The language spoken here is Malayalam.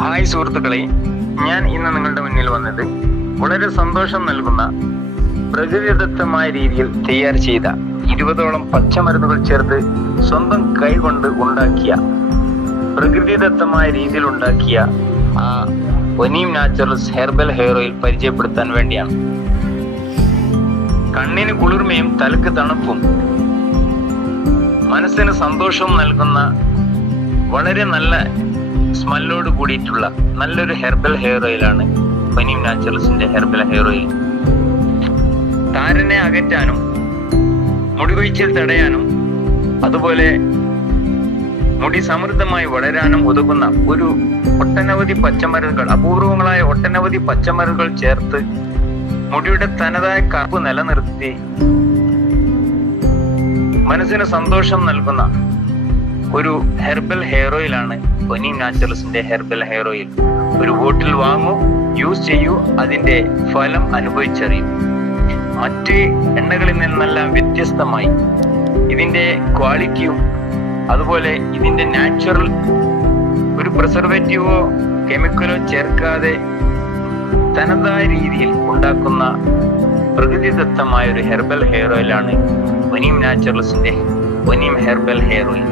ഹായ് സുഹൃത്തുക്കളെ, ഞാൻ ഇന്ന് നിങ്ങളുടെ മുന്നിൽ വന്നത് വളരെ സന്തോഷം നൽകുന്ന പ്രകൃതിദത്തമായ രീതിയിൽ തയ്യാർ ചെയ്ത 20ഓളം പച്ചമരുന്നുകൾ ചേർത്ത് സ്വന്തം കൈകൊണ്ട് ഉണ്ടാക്കിയ പ്രകൃതിദത്തമായ രീതിയിൽ ഉണ്ടാക്കിയ ആ ഒനീം നാച്ചുറൽസ് ഹെർബൽ ഹെയർ ഓയിൽ പരിചയപ്പെടുത്താൻ വേണ്ടിയാണ്. കണ്ണിന് കുളിർമയും തലക്ക് തണുപ്പും മനസ്സിന് സന്തോഷവും നൽകുന്ന വളരെ നല്ല സ്മെല്ലോട് കൂടിയിട്ടുള്ള നല്ലൊരു ഹെർബൽ ഹെയർ ഓയിലാണ് ഒനീം നാച്ചുറൽസിന്റെ ഹെർബൽ ഹെയർ ഓയിൽ. താരനെ അകറ്റാനും മുടി കൊഴിച്ചിൽ തടയാനും അതുപോലെ മുടി സമൃദ്ധമായി വളരാനും ഉതകുന്ന ഒട്ടനവധി പച്ചമരുന്നുകൾ, അപൂർവങ്ങളായ ഒട്ടനവധി പച്ചമരുന്നുകൾ ചേർത്ത് മുടിയുടെ തനതായ കറുപ്പ് നിലനിർത്തി മനസ്സിന് സന്തോഷം നൽകുന്ന ഒരു ഹെർബൽ ഹെയർ ഓയിലാണ് ഒനീം നാച്ചുറൽസിന്റെ ഹെർബൽ ഹെയർ ഓയിൽ. ഒരു ബോട്ടിൽ വാങ്ങൂ, യൂസ് ചെയ്യൂ, അതിന്റെ ഫലം അനുഭവിച്ചറിയൂ. മറ്റ് എണ്ണകളിൽ നിന്നെല്ലാം വ്യത്യസ്തമായി ഇതിന്റെ ക്വാളിറ്റിയും അതുപോലെ ഇതിന്റെ നാച്ചുറൽ ഒരു പ്രിസർവേറ്റീവോ കെമിക്കലോ ചേർക്കാതെ തനതായ രീതിയിൽ ഉണ്ടാക്കുന്ന പ്രകൃതിദത്തമായ ഒരു ഹെർബൽ ഹെയർ ഓയിലാണ് ഒനീം നാച്ചുറൽസിന്റെ ഒനീം ഹെർബൽ ഹെയർ ഓയിൽ.